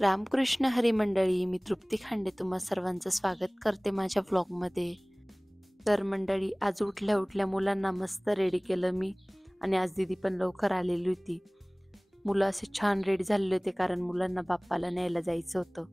रामकृष्ण हरी मंडळी, मी तृप्ती खांडे तुम्हा सर्वांचं स्वागत करते माझ्या व्लॉगमध्ये. तर मंडळी, आज उठल्या उठल्या मुलांना मस्त रेडी केलं मी. आणि आज दीदी पण लवकर आलेली होती. मुलं असे छान रेडी झालेले होते कारण मुलांना बाप्पाला न्यायला जायचं होतं.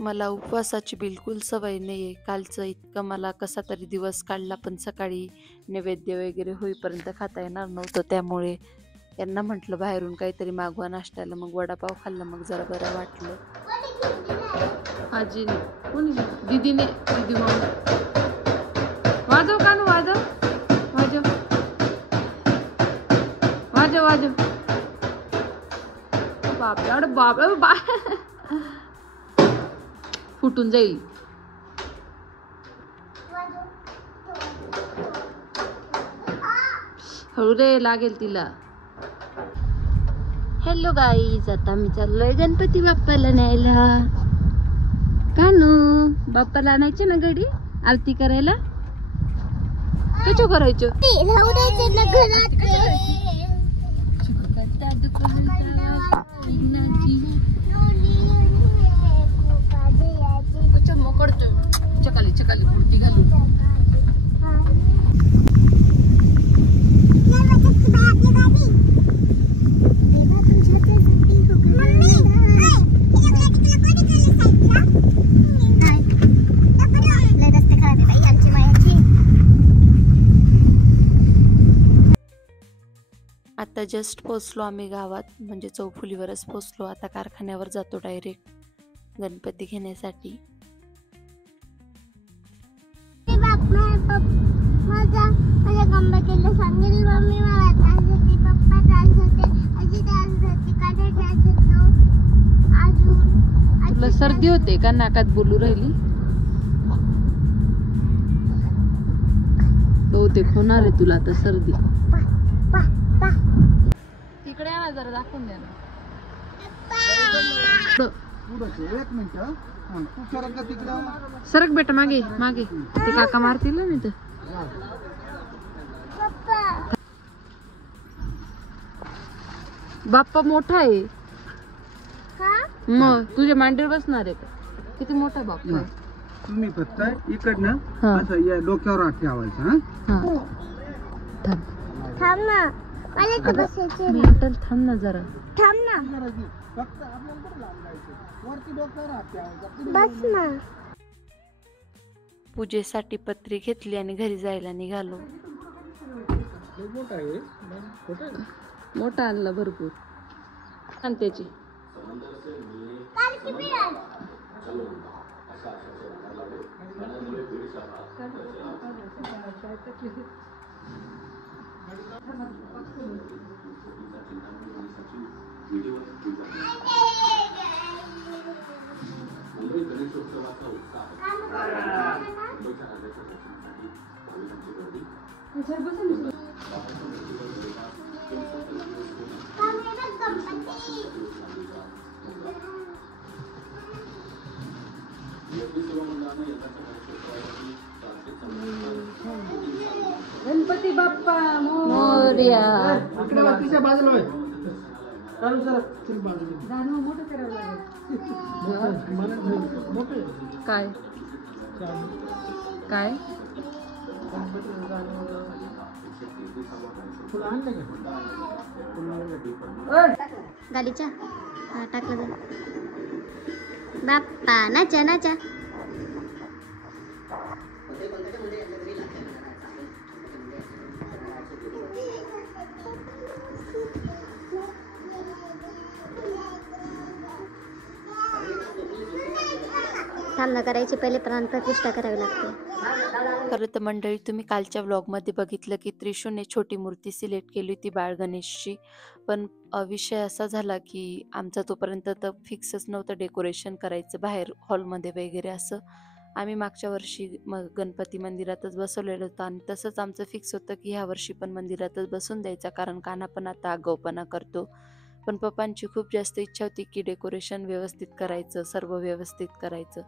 मला उपवासाची बिलकुल सवय नाही आहे. कालचं इतकं मला कसा तरी दिवस काढला, पण सकाळी नैवेद्य वगैरे होईपर्यंत खाता येणार नव्हतं. त्यामुळे यांना म्हटलं बाहेरून काहीतरी मागवा नाश्त्याला. मग वडापाव खाल्ला, मग जरा बरं वाटलं. आजीने कोणी दीदीने दीदी मग वाजव कानू वाजव वाजव वाजव वाजव. बापरे बापरे बा फुटून जाईल. हळू रे, लागेल तिला. हॅलो गाईज, आता मी चाललोय गणपती बाप्पाला न्यायला. कानू बाप्पाला आणायचे ना घडी आरती करायला. कचो करायचं मोकडतो चकाली चकाली पुरती घालून. आता जस्ट पोचलो आम्ही गावात, म्हणजे चौफुलीवरच पोचलो. आता कारखान्यावर जातो डायरेक्ट गणपती घेण्यासाठी. तुला सर्दी होते का? नाकात बोलू राहिली बहुतेक होणार आहे तुला आता सर्दी. तिकडे आणा जरा, दाखवून द्या ना. सरक बेटा मागे मागे, ते काका मारतील ना. मी तर बाप्पा मोठा आहे मग तुझ्या मांडीवर बसणार आहे का? किती मोठा बाप्पा आहे. तुम्ही फक्त इकडनं असं या डोक्यावर हात ठेवायचा. थांब ना, मेंटल थांब ना जरा. बस ना. पूजेसाठी पत्री घेतली आणि घरी जायला निघालो. मोठा आणला भरपूर. आणि त्याची गणपती बाप्पा मोरया. काय काय गाडीच्या टाकलं बाप्पा नाचा नाचा. सामना करायची पहिले प्राण प्रतिष्ठा करावी लागते. खरं तर मंडळी, तुम्ही कालच्या व्लॉगमध्ये बघितलं की त्रिशूने छोटी मूर्ती सिलेक्ट केली होती बाळ गणेशची. पण विषय असा झाला की आमचा तोपर्यंत तर फिक्सच नव्हतं डेकोरेशन करायचं बाहेर हॉलमध्ये वगैरे असं. आम्ही मागच्या वर्षी गणपती मंदिरातच बसवलेलं होतं आणि तसंच आमचं फिक्स होतं की ह्या वर्षी पण मंदिरातच बसून द्यायचा, कारण कान्हा पण आता आगाऊपणा करतो. पण पप्पांची खूप जास्त इच्छा होती की डेकोरेशन व्यवस्थित करायचं, सर्व व्यवस्थित करायचं.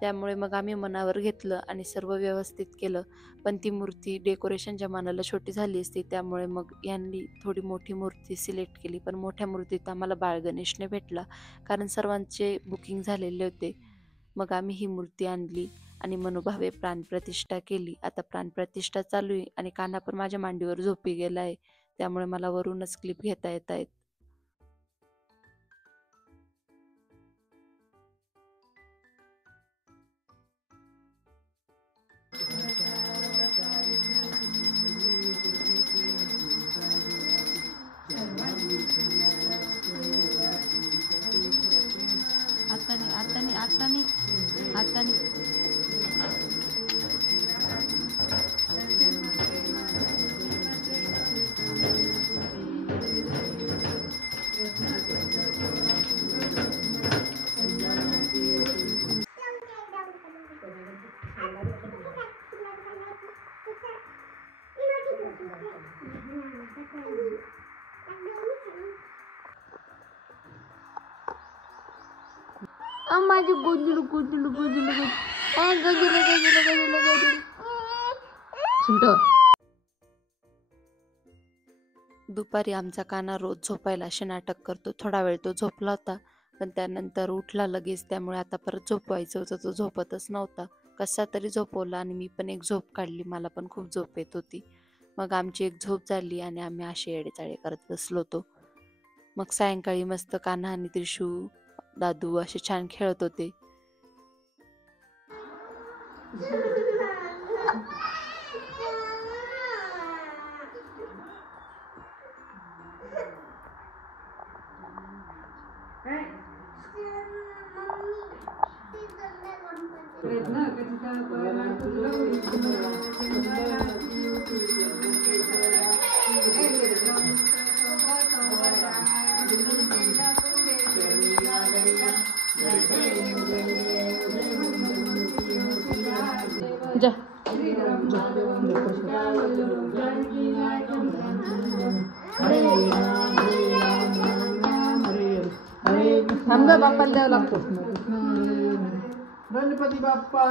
त्यामुळे मग आम्ही मनावर घेतलं आणि सर्व व्यवस्थित केलं. पण ती मूर्ती डेकोरेशनच्या मानाला छोटी झाली असती, त्यामुळे मग यांनी थोडी मोठी मूर्ती सिलेक्ट केली. पण मोठ्या मूर्तीत आम्हाला बाळ गणेश नाही भेटला, कारण सर्वांचे बुकिंग झालेले होते. मग आम्ही ही मूर्ती आणली आणि मनोभावे प्राणप्रतिष्ठा केली. आता प्राणप्रतिष्ठा चालू आहे आणि कान्हा पण माझ्या मांडीवर झोपी गेला आहे, त्यामुळे मला वरूनच क्लिप घेता येत आहेत. आता माझी गोजूल गोजूल गोजूल दुपारी आमचा कान्हा रोज झोपायला असे नाटक करतो. थोडा वेळ तो झोपला होता, पण त्यानंतर उठला लगेच. त्यामुळे आता परत झोपवायचं होतं, तो झोपतच नव्हता. कसा तरी झोपवला आणि मी पण एक झोप काढली. मला पण खूप झोप येत होती. मग आमची एक झोप झाली आणि आम्ही असे येडेचाळे करत बसलो होतो. मग सायंकाळी मस्त कान्हा आणि त्रिशू, दादू असे छान खेळत होते. समजा बाप्पाला द्यावं लागतो. गणपती बाप्पा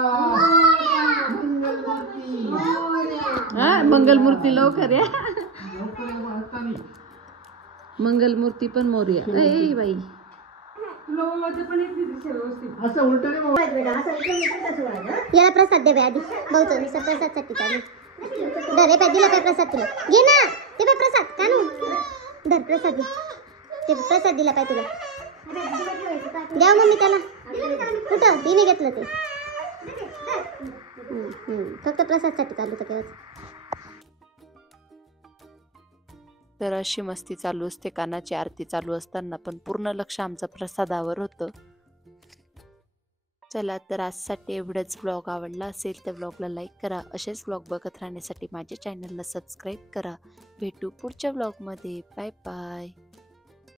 मंगलमूर्ती लवकर या. मंगलमूर्ती पण मोरया. ए बाई असं उलट याला प्रसाद दे आधी. बहुतो प्रसादसाठी चालू. धर हे पाय दिला काय प्रसाद तुला. घे ना ते पाय प्रसाद कानू. धर प्रसाद घे. ते प्रसाद दिला पाय तुला. द्या मम्मी त्याला. कुठं तिने घेतलं ते. फक्त प्रसादसाठी चालू होतं केव्हाच. तर अशी मस्ती चालू असते कान्हाची आरती चालू असताना, पण पूर्ण लक्ष आमचं प्रसादावर होतं. चला तर आजसाठी एवढंच. व्लॉग आवडला असेल तर व्लॉगला लाईक करा. असेच व्लॉग बघत राहण्यासाठी माझ्या चॅनलला सबस्क्राईब करा. भेटू पुढच्या व्लॉगमध्ये. Bye bye.